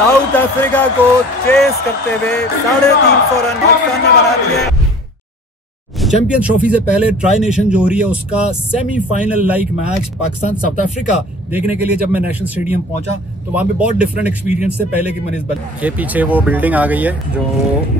South Africa को chess करते हुए 350 रन पाकिस्तान ने बना दिए। चैंपियंस ट्रॉफी से पहले ट्राई नेशन जो हो रही है उसका semifinal like match Pakistan south Africa देखने के लिए जब मैं नेशनल स्टेडियम पहुंचा तो वहां पे बहुत डिफरेंट एक्सपीरियंस थे पहले की बनिस्बत। ये पीछे वो बिल्डिंग आ गई है जो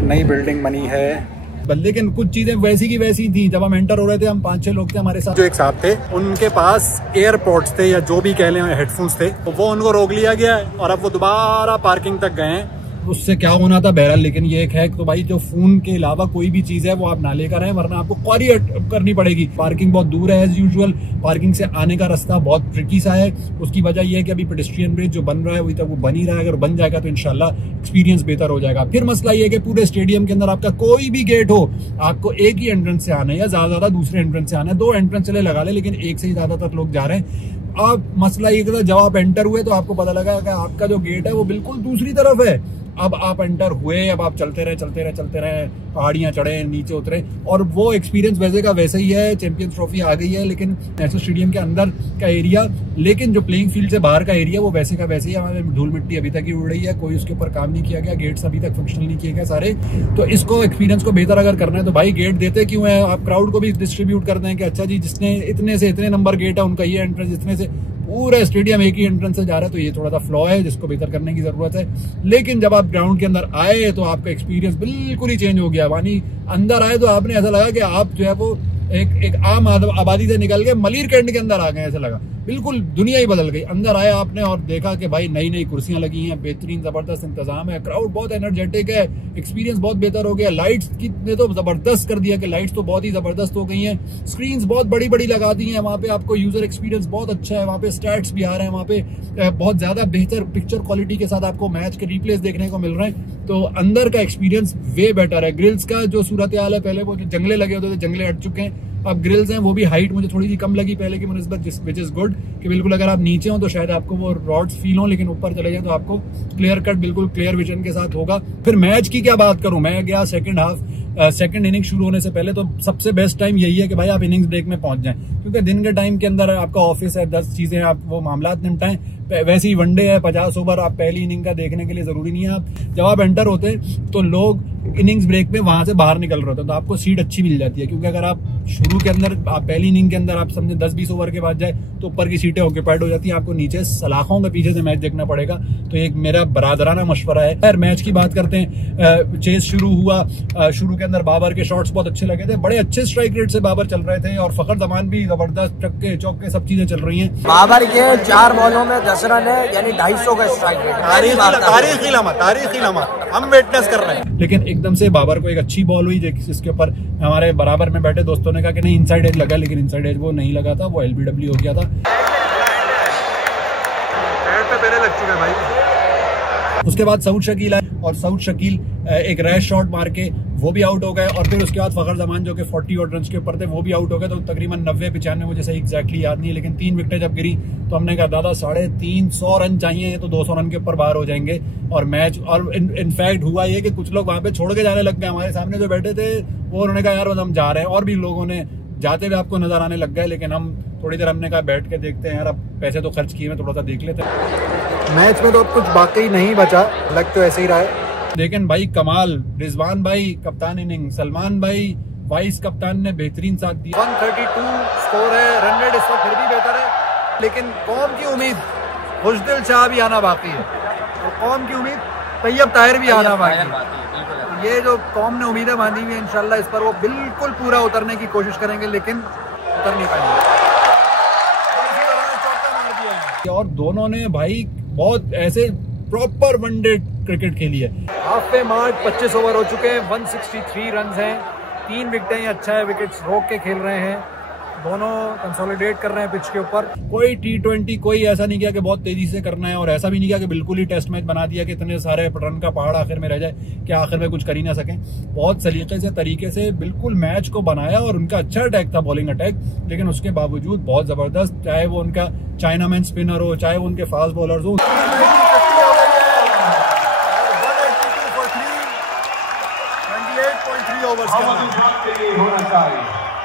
नई बिल्डिंग बनी है, लेकिन कुछ चीजें वैसी की वैसी थी। जब हम एंटर हो रहे थे, हम 5-6 लोग थे हमारे साथ जो एक साहब थे, उनके पास एयरपोर्ट्स थे या जो भी कह लें हेडफोन्स थे, तो वो उनको रोक लिया गया और अब वो दोबारा पार्किंग तक गए हैं। उससे क्या होना था बहरहाल, लेकिन ये एक है तो भाई जो फोन के अलावा कोई भी चीज है वो आप ना लेकर आए, वरना आपको क्वारी करनी पड़ेगी। पार्किंग बहुत दूर है एज यूजुअल, पार्किंग से आने का रास्ता बहुत ट्रिकी सा है। उसकी वजह यह है कि अभी पेडेस्ट्रियन ब्रिज जो बन रहा है अभी तक वो बन ही रहा है, अगर बन जाएगा तो इंशाल्लाह एक्सपीरियंस बेहतर हो जाएगा। फिर मसला ये है कि पूरे स्टेडियम के अंदर आपका कोई भी गेट हो, आपको एक ही एंट्रेंस से आना है या ज्यादा दूसरे एंट्रेंस से आना है। 2 एंट्रेंस चले लगा ले, लेकिन एक से ही ज्यादातर लोग जा रहे हैं। अब मसला ये था जब आप एंटर हुए तो आपको पता लगा कि आपका जो गेट है वो बिल्कुल दूसरी तरफ है। अब आप एंटर हुए, अब आप चलते रहे, पहाड़ियां चढ़े, नीचे उतरे, और वो एक्सपीरियंस वैसे का वैसे ही है। चैंपियंस ट्रॉफी आ गई है लेकिन नेशनल स्टेडियम के अंदर का एरिया, लेकिन जो प्लेइंग फील्ड से बाहर का एरिया वो वैसे का वैसे ही। हमारे धूल मिट्टी अभी तक ही उड़ रही है, कोई उसके ऊपर काम नहीं किया गया, गेट्स अभी तक फंक्शनल नहीं किए गए सारे। तो इसको एक्सपीरियंस को बेहतर अगर करना है तो भाई गेट देते क्यों है, आप क्राउड को भी डिस्ट्रीब्यूट करते हैं कि अच्छा जी जिसने इतने से इतने नंबर गेट है उनका ये एंट्रेंस, इतने से पूरा स्टेडियम एक ही एंट्रेंस से जा रहा है। तो ये थोड़ा सा फ्लॉ है जिसको बेहतर करने की जरूरत है। लेकिन जब आप ग्राउंड के अंदर आए तो आपका एक्सपीरियंस बिल्कुल ही चेंज हो गया। यानी अंदर आए तो आपने ऐसा लगा कि आप जो है वो एक आम आबादी से निकल के मलीर कैंट के अंदर आ गए, ऐसा लगा। बिल्कुल दुनिया ही बदल गई। अंदर आया आपने और देखा कि भाई नई नई कुर्सियां लगी हैं, बेहतरीन जबरदस्त इंतजाम है, क्राउड बहुत एनर्जेटिक है, एक्सपीरियंस बहुत बेहतर हो गया। लाइट्स ने तो जबरदस्त कर दिया कि लाइट्स तो बहुत ही जबरदस्त हो गई हैं, स्क्रीन्स बहुत बड़ी बड़ी लगा दी हैं वहाँ पे, आपको यूजर एक्सपीरियंस बहुत अच्छा है। वहाँ पे स्टैट्स भी आ रहे हैं, वहाँ पे बहुत ज्यादा बेहतर पिक्चर क्वालिटी के साथ आपको मैच के रिप्लेस देखने को मिल रहे हैं। तो अंदर का एक्सपीरियंस वे बेटर है। ग्रिल्स का जो सूरत हाल है, पहले वो जो जंगले लगे होते थे, जंगले हट चुके हैं, अब ग्रिल्स हैं, वो भी हाइट मुझे थोड़ी सी कम लगी पहले की मुनिस्बत, विच इज गुड कि बिल्कुल अगर आप नीचे हो तो शायद आपको वो रॉड्स फील हो, लेकिन ऊपर चले जाए तो आपको क्लियर कट बिल्कुल क्लियर विजन के साथ होगा। फिर मैच की क्या बात करूं, मैं गया सेकंड इनिंग शुरू होने से पहले, तो सबसे बेस्ट टाइम यही है कि भाई आप इनिंग्स ब्रेक में पहुंच जाएं, क्योंकि दिन के टाइम के अंदर आपका ऑफिस है, 10 चीजें आप वो मामला निपटाएं। वैसे ही वनडे है, 50 ओवर आप पहली इनिंग का देखने के लिए जरूरी नहीं है। आप जब आप एंटर होते तो लोग इनिंग्स ब्रेक में वहां से बाहर निकल रहे होते हैं, तो आपको सीट अच्छी मिल जाती है, क्योंकि अगर आप शुरू के अंदर आप पहली इनिंग के अंदर आप समझे 10-20 ओवर के बाद जाए तो ऊपर की सीटें ऑक्यूपाइड हो जाती है, आपको नीचे सलाखों के पीछे से मैच देखना पड़ेगा। तो एक मेरा बरादराना मशवरा है। यार मैच की बात करते हैं, चेस शुरू हुआ, शुरू के अंदर बाबर के शॉट्स बहुत अच्छे लगे थे, बड़े अच्छे स्ट्राइक रेट से बाबर चल रहे थे, और फखर जमान भी जबरदस्त, चक्के चौके सब चीजें चल रही हैं। बाबर के 4 बॉलों में 10 रन है, यानी 250 का स्ट्राइक रेट, तारीखी लम्हा हम विटनेस कर रहे हैं। लेकिन एकदम से बाबर को एक अच्छी बॉल हुई जिसके ऊपर हमारे बराबर में बैठे दोस्तों ने कहा कि नहीं इनसाइड एज लगा, लेकिन इनसाइड एज वो नहीं लगा था, वो एलबीडब्ल्यू हो गया था। पहले लग चुका है भाई। उसके बाद सऊद शकील आए और सऊद शकील एक रैश शॉट मार के वो भी आउट हो गए, और फिर उसके बाद फखर जमान जो कि 40 ऑड रन के ऊपर थे वो भी आउट हो गए। तो तकरीबन 90-95 मुझे सही एग्जैक्टली याद नहीं है, लेकिन 3 विकेटें जब गिरी तो हमने कहा दादा 350 रन चाहिए, तो 200 रन के ऊपर बाहर हो जाएंगे और मैच। और इनफैक्ट हुआ ये कि कुछ लोग वहां पे छोड़ के जाने लग गए, हमारे सामने जो बैठे थे वो उन्होंने कहा यार हम जा रहे हैं, और भी लोगों ने जाते हुए आपको नजर आने लग गए। लेकिन हम थोड़ी देर हमने कहा बैठ के देखते हैं यार, अब पैसे तो खर्च किए हैं, थोड़ा सा देख लेते हैं। मैच में तो कुछ बाकी नहीं बचा, लग तो ऐसे ही रहा है। लेकिन भाई कमाल, रिजवान भाई कप्तान इनिंग, सलमान भाई वाइस कप्तान ने बेहतरीन साथ दिया। 132 स्कोर है, रन रेट इसका फिर भी बेहतर है, लेकिन कौम की उम्मीद खुशदिल शाह भी आना बाकी है, और कौम की उम्मीद तैयब ताहिर भी आना बाकी है। ये जो कौम ने उम्मीदें बांधी हुई है, इंशाल्लाह इस पर वो बिल्कुल पूरा उतरने की कोशिश करेंगे, लेकिन उतर नहीं पाएंगे। और दोनों ने भाई बहुत ऐसे प्रॉपर वनडे क्रिकेट खेली है। हाफ पे मार्च 25 ओवर हो चुके हैं, 163 रन हैं, 3 विकेटें, अच्छा है विकेट्स रोक के खेल रहे हैं, दोनों कंसोलिडेट कर रहे हैं पिच के ऊपर। कोई T20 कोई ऐसा नहीं किया कि बहुत तेजी से करना है, और ऐसा भी नहीं किया कि बिल्कुल ही टेस्ट मैच बना दिया कि इतने सारे रन का पहाड़ आखिर में रह जाए कि आखिर में कुछ कर ही ना सकें। बहुत सलीके से तरीके से बिल्कुल मैच को बनाया, और उनका अच्छा अटैक था, बॉलिंग अटैक, लेकिन उसके बावजूद बहुत जबरदस्त, चाहे वो उनका चाइनामैन स्पिनर हो, चाहे वो उनके फास्ट बॉलर्स हो।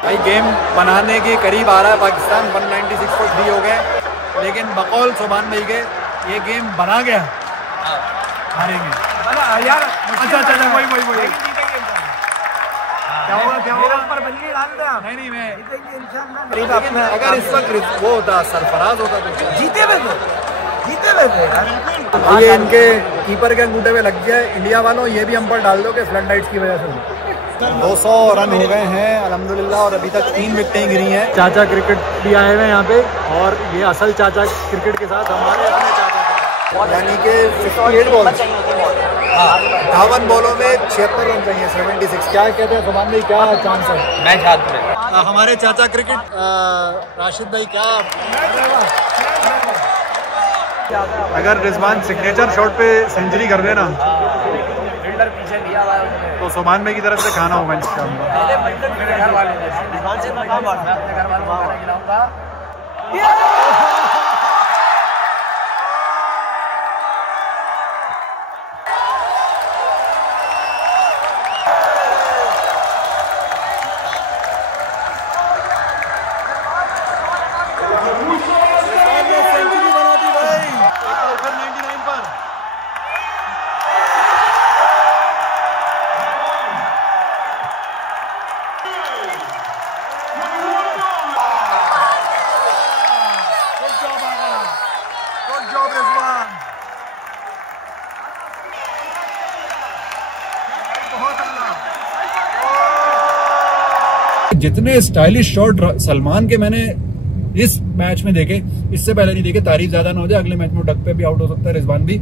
भाई गेम बनाने के करीब आ रहा है पाकिस्तान, 196 for 3 हो गए, लेकिन बकौल सुभान भाई के ये गेम बना गया। हारेंगे यार। अच्छा वही क्या होगा पर बल्ली डाल दे आप। नहीं मैं लेकिन अगर इस वक्त वो होता सरफराज होता तो जीते हुए यार। ये इनके कीपर के अंगूठे में लग गया है। इंडिया वालों ये भी हम पर डाल दो कि फ्लड लाइट्स की वजह से 200 रन हो गए हैं अल्हम्दुलिल्लाह और अभी तक 3 विकेटें गिरी हैं। चाचा क्रिकेट भी आए हुए हैं यहाँ पे और ये असल चाचा क्रिकेट के साथ हमारे अपने चाचा यानी कि 58 बॉल 58 बॉलों में 76 रन चाहिए 76। क्या कहते हैं सुभान भाई, क्या चांस है मैच हाथ में? हमारे चाचा क्रिकेट राशिद भाई क्या अगर रिजवान सिग्नेचर शॉट पे सेंचुरी कर देना पीछे लिया हुआ है तो सुभान भाई की तरफ से खाना होगा इंशाल्लाह। जितने स्टाइलिश शॉट सलमान के मैंने इस मैच में देखे, इससे पहले नहीं देखे। तारीफ ज्यादा ना हो जाए, अगले मैच में डक पे भी आउट हो सकता है रिजवान भी,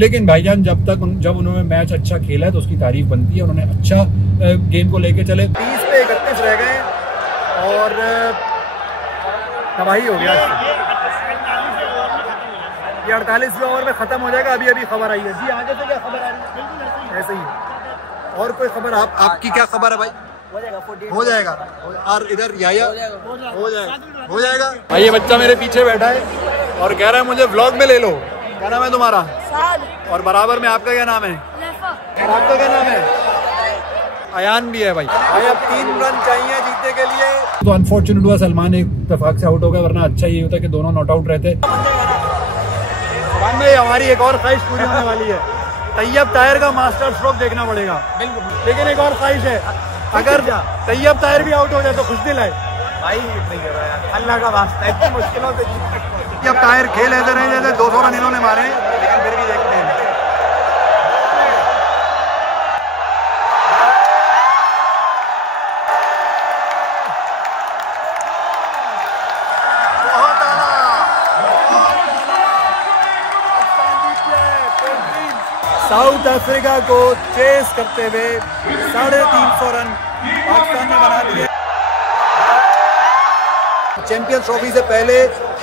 लेकिन भाईजान जब उन्होंने मैच अच्छा खेला है तो उसकी तारीफ बनती है। उन्होंने अच्छा गेम को लेके चले। 30 पे 31 रह गए और तबाही हो गया। ये 48वें ओवर में खत्म हो जाएगा। अभी खबर आई है जी, आगे से क्या खबर आ रही है? ऐसे ही और कोई खबर आपकी क्या खबर है भाई? हो जाएगा और इधर याया हो जाएगा भाई। ये बच्चा मेरे पीछे बैठा है और कह रहा है मुझे व्लॉग में ले लो। क्या नाम है तुम्हारा? और बराबर में आपका क्या नाम है? और आपका क्या नाम है? अयान भी है भाई। अब 3 रन चाहिए जीतने के लिए। तो अनफॉर्चुनेट हुआ, सलमान एक इत्तेफाक से आउट हो गया, वरना अच्छा ये होता कि दोनों नॉट आउट रहते। हमारी एक और ख्वाहिश पूरी होने वाली है। तैयब ताहिर का मास्टर स्ट्रोक देखना पड़ेगा। लेकिन एक और ख्वाहिश है, अगर तैयब ताहिर भी आउट हो जाए तो खुश दिल है भाई। नहीं कर रहा यार, अल्लाह का वास्ता इतनी मुश्किलों से तैयब ताहिर खेल ऐसे रहे जैसे 200 रन इन्होंने मारे, लेकिन फिर भी देखते हैं। साउथ अफ्रीका को चेस करते हुए 350 रन पाकिस्तान ने बना दिए। चैंपियंस ट्रॉफी से पहले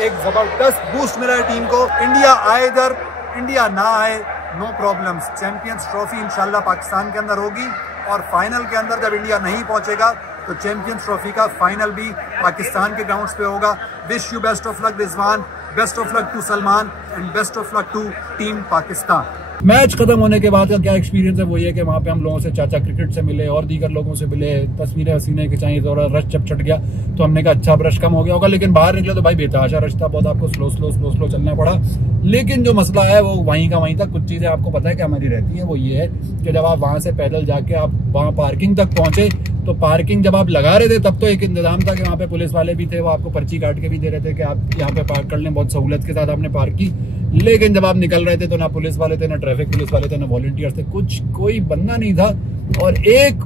एक जबरदस्त बूस्ट मिला है टीम को। इंडिया आए इधर, इंडिया ना आए, नो प्रॉब्लम्स। चैंपियंस ट्रॉफी इंशाल्लाह पाकिस्तान के अंदर होगी और फाइनल के अंदर जब इंडिया नहीं पहुंचेगा तो चैंपियंस ट्रॉफी का फाइनल भी पाकिस्तान के ग्राउंड्स पे होगा। Wish you best of luck Rizwan, best of luck to Salman and best of luck to team Pakistan. Match खत्म होने के बाद का क्या एक्सपीरियंस है वो ये कि वहाँ पे हम लोगों से चाचा क्रिकेट से मिले और दीगर लोगों से मिले, तस्वीरें वसीने खिंचाई, थोड़ा रश जब छट गया तो हमने कहा अच्छा रश कम हो गया होगा, लेकिन बाहर निकले तो भाई बेतहाशा रश था, बहुत आपको स्लो चलना पड़ा। लेकिन जो मसला है वो वहीं का वहीं तक। कुछ चीजें आपको पता है कि हमारी रहती है, वो ये है कि जब आप वहां से पैदल जाके आप वहाँ पार्किंग तक पहुंचे तो पार्किंग जब आप लगा रहे थे तब तो एक इंतजाम था कि वहाँ पे पुलिस वाले भी थे, वो आपको पर्ची काट के भी दे रहे थे कि आप यहाँ पे पार्क कर लें। बहुत सहूलत के साथ आपने पार्क की, लेकिन जब आप निकल रहे थे तो ना पुलिस वाले थे, ना ट्रैफिक पुलिस वाले थे, ना वॉलंटियर्स थे, कोई बंदा नहीं था और एक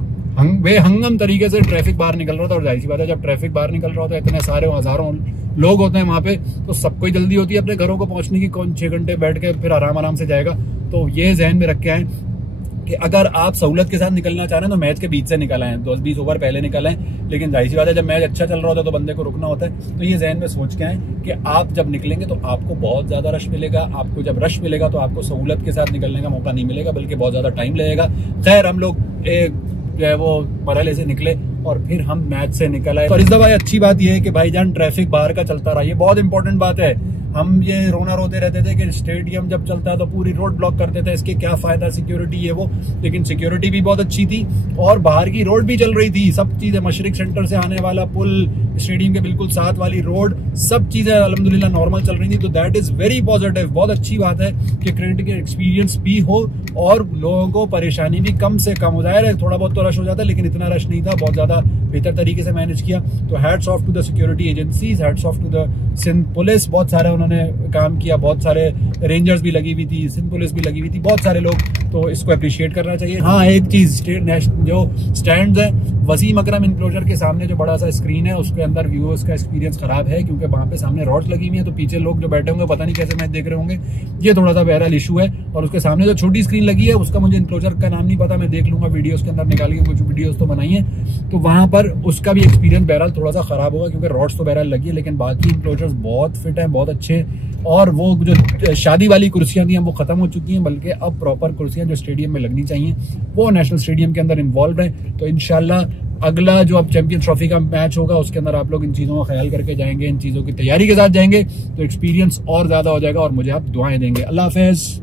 बेहंगम तरीके से ट्रैफिक बाहर निकल रहा था। और जाहिर सी बात है जब ट्रैफिक बाहर निकल रहा होता है, इतने सारे हजारों लोग होते हैं वहाँ पे, तो सबको ही जल्दी होती है अपने घरों को पहुंचने की। कौन 6 घंटे बैठ के फिर आराम से जाएगा? तो ये जहन में रख के आए कि अगर आप सहूलत के साथ निकलना चाह रहे हैं तो मैच के बीच से निकल आए, 10-20 ओवर पहले निकल आए। लेकिन जाहिर सी बात है जब मैच अच्छा चल रहा होता है तो बंदे को रुकना होता है। तो ये जहन में सोच के आए कि आप जब निकलेंगे तो आपको बहुत ज्यादा रश मिलेगा। आपको जब रश मिलेगा तो आपको सहूलत के साथ निकलने का मौका नहीं मिलेगा, बल्कि बहुत ज्यादा टाइम लगेगा। खैर हम लोग जो है वो मरहले से निकले और फिर हम मैच से निकल आए। और इस दफा अच्छी बात यह है कि भाईजान ट्रैफिक बाहर का चलता रहा, ये बहुत इंपॉर्टेंट बात है। हम ये रोना रोते रहते थे कि स्टेडियम जब चलता है तो पूरी रोड ब्लॉक करते थे, इसके क्या फायदा, सिक्योरिटी ये वो, लेकिन सिक्योरिटी भी बहुत अच्छी थी और बाहर की रोड भी चल रही थी, सब चीजें, मशरिक सेंटर से आने वाला पुल, स्टेडियम के बिल्कुल साथ वाली रोड, सब चीजें अल्हम्दुलिल्लाह नॉर्मल चल रही थी। तो दैट इज वेरी पॉजिटिव, बहुत अच्छी बात है कि क्रिकेट के एक्सपीरियंस भी हो और लोगों को परेशानी भी कम से कम हो जाए। थोड़ा बहुत तो रश हो जाता है लेकिन इतना रश नहीं था, बहुत ज्यादा बेहतर तरीके से मैनेज किया। तो hats off to the security agencies, hats off to the Sindh police, बहुत सारे उन्होंने काम किया, बहुत सारे रेंजर्स भी लगी हुई थी, सिंध पुलिस भी लगी हुई थी, बहुत सारे लोग, तो इसको अप्रिशिएट करना चाहिए। हाँ, एक चीज, जो स्टैंड है वसीम अकरम इनक्लोजर के सामने जो बड़ा सा स्क्रीन है उसके अंदर व्यूअर्स का एक्सपीरियंस खराब है क्योंकि वहां पे सामने रॉड्स लगी हुई है, तो पीछे लोग जो बैठे होंगे पता नहीं कैसे मैच देख रहे होंगे, ये थोड़ा सा बहरहाल इशू है। और उसके सामने जो छोटी स्क्रीन लगी है उसका मुझे इनक्लोजर का नाम नहीं पता, मैं देख लूंगा, वीडियोस के अंदर निकाली कुछ वीडियोस तो बनाई है, तो वहां पर उसका भी एक्सपीरियंस बहरहाल थोड़ा सा खराब होगा क्योंकि रॉड्स तो बहरहाल लगी है, लेकिन बाकी इनक्लोजर्स बहुत फिट है, बहुत अच्छे। और वो जो शादी वाली कुर्सियां थी वो खत्म हो चुकी हैं, बल्कि अब प्रॉपर कुर्सियां जो स्टेडियम में लगनी चाहिए वो नेशनल स्टेडियम के अंदर इन्वॉल्व है। तो इंशाल्लाह अगला जो अब चैंपियंस ट्रॉफी का मैच होगा उसके अंदर आप लोग इन चीजों का ख्याल करके जाएंगे, इन चीजों की तैयारी के साथ जाएंगे तो एक्सपीरियंस और ज्यादा हो जाएगा और मुझे आप दुआएं देंगे। अल्लाह हाफिज।